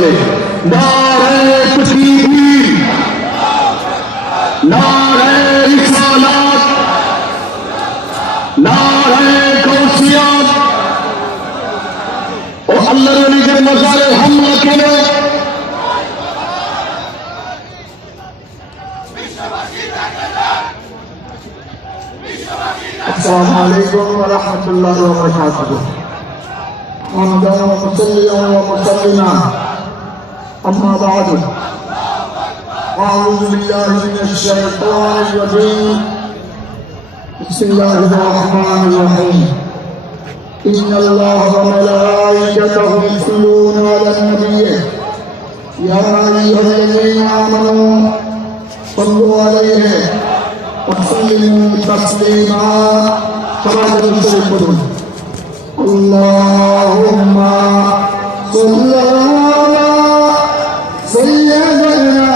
করে নারে তাকবীর নারে রিসালাত নারে গাউসিয়াত ও আল্লাহর ওলিদের মাজারে হামলা কেন السلام عليكم ورحمة الله وبركاته حمدا ومصليا ومسلما أما بعد أعوذ بالله من الشيطان الرجيم بسم الله الرحمن الرحيم إن الله وملائكته يصلون على النبي يا أيها الذين آمنوا صلوا عليه وسلموا تسليما صلاة الرسول اللهم صل على سيدنا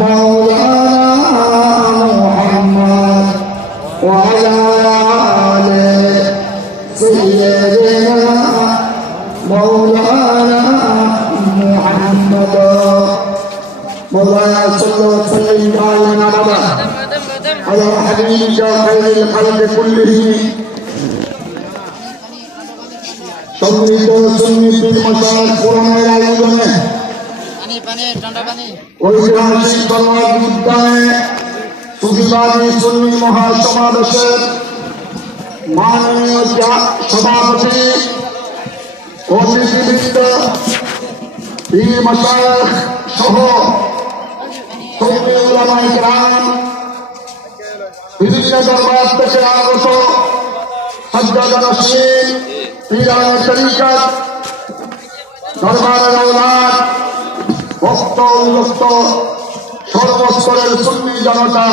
مولانا محمد وعلى آل سيدنا مولانا محمد مولانا صلى الله عليه وسلم على حبيبك خير الخلق كلهم সম্মিলিত সুন্নিতের মাসাল কোরআনের আয়োজনে ঐতিহাসিক বাংলার উদ্যানে সুফিবাদী সুন্নি মহাসমাবেশের মাননীয় সভাপতি ও নেতৃবৃন্দ পীর মাশায়েখ সহ সুন্নি উলামায়ে কেরাম বিভিন্ন দরবার থেকে আগত সাজ্জাদা নশীন পীরানে তরিকত দরবারের ঔলাদ ভক্ত অনুরক্ত সর্বস্তরের সুন্নি জনতা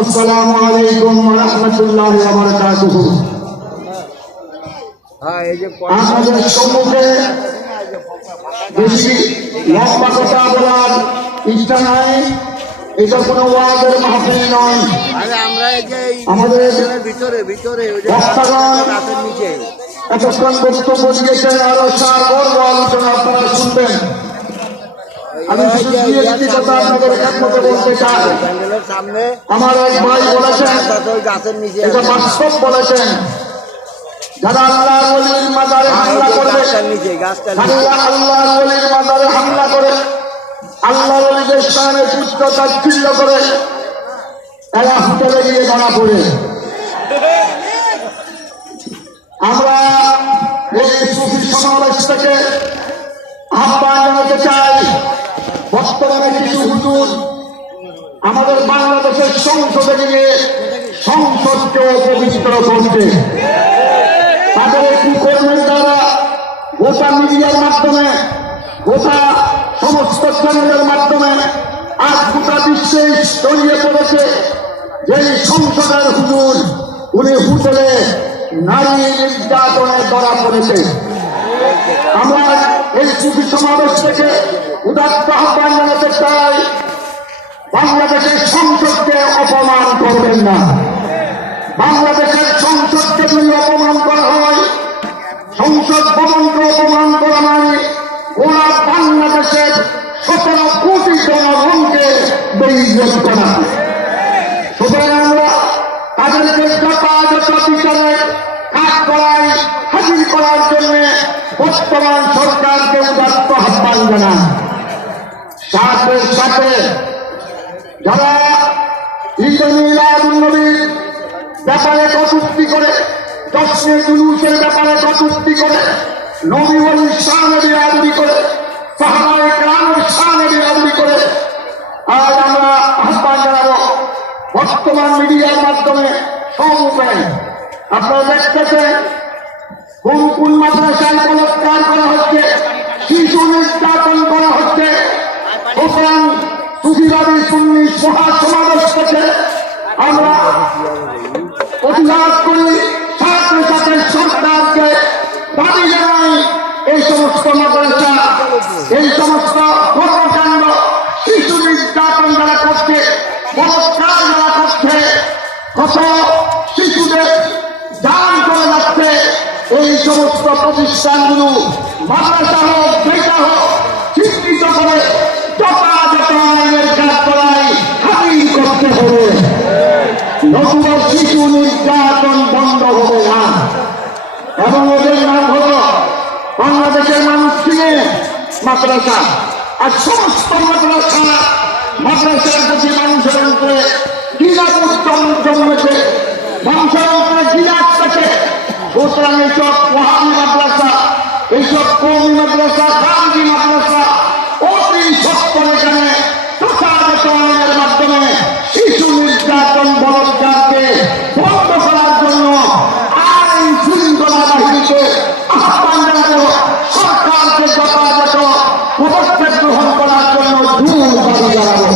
আসসালামু আলাইকুম ওয়া রাহমাতুল্লাহি ওয়া বারাকাতুহু। আমাদের সম্মুখে বেশি লম্বা কথা বলার ইচ্ছা নাই, এটা কোনো ওয়াজের মাহফিল নয়। আমাদের এতক্ষণ বক্তব্য দিয়েছেন, আরো 4 বর্গ আলোচনা আপনারা শুনবেন। আমি শুধু একটি কথা আপনাদের একমত বলতে চাই। আমার এক ভাই বলেছেন, এটা বাস্তব বলেছেন, যারা আল্লাহর ওলির মাজারে হামলা করবে, আল্লাহর ওলির মাজারে হামলা করে আল্লাহর ওলিদের স্থানে পুত্র তাচ্ছিল্য করে এরা হোটেলে গিয়ে ধরা পড়ে। আমরা এই সুফি সমাবেশ থেকে আহ্বান জানাতে চাই, বর্তমানে কিছু হুজুর আমাদের বাংলাদেশের সংসদে গিয়ে সংসদকে অপবিত্র করছে। তাদের কি কর্মের দ্বারা গোটা মিডিয়ার মাধ্যমে, গোটা সমস্ত চ্যানেলের মাধ্যমে আজ গোটা বিশ্বে ছড়িয়ে পড়েছে যে সংসদের হুজুর উনি হোটেলে নারী নির্যাতনে ধরা পড়েছে। আমরা এই সুফি সমাবেশ থেকে উদাত্ত আহ্বান জানাতে চাই, বাংলাদেশের সংসদকে অপমান করবেন না। বাংলাদেশের সংসদকে যদি অপমান করা হয়, সংসদ ভবনকে অপমান করা মানে ওরা বাংলাদেশের 17 কোটি জনগণকে বেইজ্জত করা। সুতরাং আমরা তাদেরকে যথাযথ বিচারে কাজ করাই হাজির করার জন্য বর্তমান সরকারকে উদাত্ত আহ্বান জানান। সাথে সাথে যারা ঈদে মিলাদুন নবীর ব্যাপারে কটূক্তি করে, জশ্নে জুলুসের ব্যাপারে কটূক্তি করে, নবী ওয়ালির শানে বিরাদরি করে, সাহাবায়ে কেরামের শানে বিরাদরি করে, আজ আমরা আহ্বান জানাবো বর্তমান মিডিয়ার মাধ্যমে সমুপায় আপনারা দেখতেছেন কোন কোন মাদ্রাসায় বলাৎকার করা হচ্ছে, শিশু নির্যাতন করা হচ্ছে। সুতরাং সুফিবাদী সুন্নি মহাসমাবেশ থেকে আমরা প্রতিবাদ করি, সাথে সাথে সরকারকে দাবি জানাই এই সমস্ত মাদ্রাসা, এই সমস্ত কর্মকাণ্ড, শিশু নির্যাতন যারা করছে, বলাৎকার যারা করছে, কত শিশুদের জান চলে যাচ্ছে, এই সমস্ত প্রতিষ্ঠানগুলো মাদ্রাসা হোক, বেটা হোক, এবং ওদের নাম হলো বাংলাদেশের মানুষ চিনে মাদ্রাসা। আর সমস্ত মাদ্রাসার প্রতি মানুষের অন্তরে ঘৃণা জন্মেছে, মানুষের অন্তরে ঘৃণা থাকে। সুতরাং এইসব ওয়াহাবি মাদ্রাসা, এইসব কওমি মাদ্রাসা, গান্ধী মাদ্রাসা অতি সত্তর এখানে প্রচারিত আইনের মাধ্যমে শিশু নির্যাতন বলৎকারকে বন্ধ করার জন্য আইন শৃঙ্খলা বাহিনীকে আহ্বান জানাবো, সরকারকে যথাযথ পদক্ষেপ গ্রহণ করার জন্য জোর দাবি জানাবো।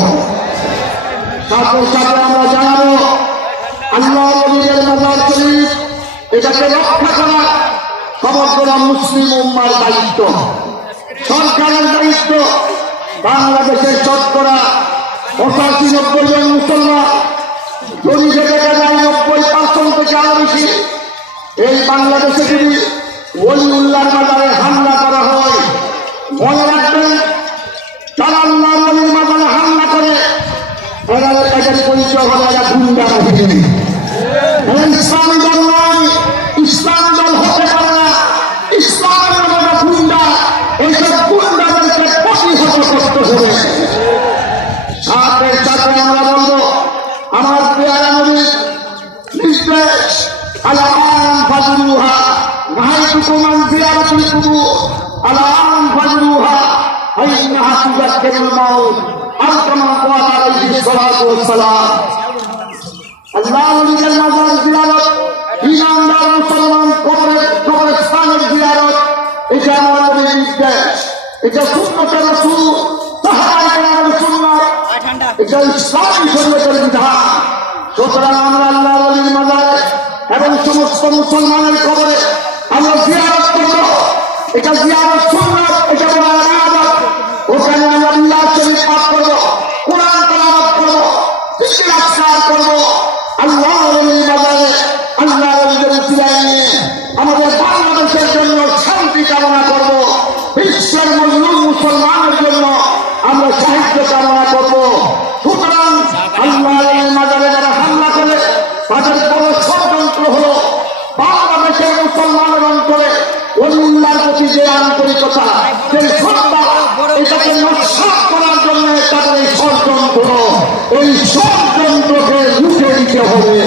সাথে সাথে আমরা জানাবো আল্লাহ নবীর মাজার শরীফ এটাকে রক্ষা করা সমগ্র মুসলিম উম্মার দায়িত্ব, সরকারের দায়িত্ব। বাংলাদেশের শতকরা 85-90 জন মুসলমান, জরিপে দেখা যায় 90% থেকে আরো বেশি। এই বাংলাদেশে যদি ওলিউল্লাহর মাজারে হামলা করা হয়, মনে রাখবেন যারা আল্লাহ নবীর মাজারে হামলা করে এরা তাদের পরিচয় হলো এরা গুন্ডা বাহিনী। ইসলামী দল নয়, ইসলামী দল হতে পারে না। ইসলামের নামে গুন্ডা, এইসব গুন্ডাদেরকে প্রতিহত করতে হবে। সাথে সাথে আমরা বলবো আমার পেয়ারা নবীর নির্দেশ আলাম ফাজরুহা নাহাইতুকুম আন জিয়ারাতিল কুবুর আলাম ফাজরুহা ফাইন্নাহা তুযাক্কিরুল মাউত আও কামা ক্বালা আলাইহিস সালাতু ওয়াস সালাম। আল্লাহ নবীর মাজার জিয়ারত, ঈমানদার মুসলমান কবরস্থানের জিয়ারত, এটা আমার নবীর নির্দেশ, এটা সুন্নতে রাসূল, সাহাবায়ে কেরামের সুন্নাত, এটা ইসলামী শরীয়তের বিধান। সুতরাং আমরা আল্লাহ নবীর মাজারে এবং সমস্ত মুসলমানের কবরে আমরা জিয়ারত করব। এটা জিয়ারত সুন্নাত, এটা বড় ইবাদত। ওখানে আমরা মিলাদ শরীফ পাঠ করব, কোরআন তেলাওয়াত করব, জিকির আজকার করব। আল্লাহ নবীর মাজারে আল্লাহ নবীর উসিলায় নিয়ে আমাদের বাংলাদেশের জন্য শান্তি কামনা করব, বিশ্বের মজলুম মুসলমানের জন্য আমরা সাহায্য কামনা করব। সুতরাং আল্লাহ নবীর মাজারে যারা হামলা করে তাদের বড় ষড়যন্ত্র হলো বাংলাদেশের মুসলমানের অন্তরে ওলিউল্লাহর প্রতি যে আন্তরিকতা, যে শ্রদ্ধা, এটাকে নস্বাত করার জন্য তাদের এই ষড়যন্ত্র, এই ষড়যন্ত্রকে রুখে দিতে হবে।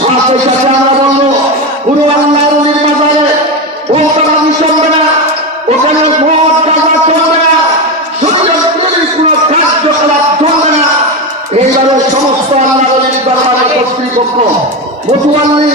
সাথে সাথে আমরা বলবো পুরো আল্লাহ নবীর মাজারে ভোটাবাজি চলবে না, ওখানে ভোট টাকা চলবে না, শরীয়তের কোন কার্যকলাপ চলবে না। এইভাবে সমস্ত আল্লাহ নবীর দরবারের কর্তৃপক্ষ মতুয়াল্লি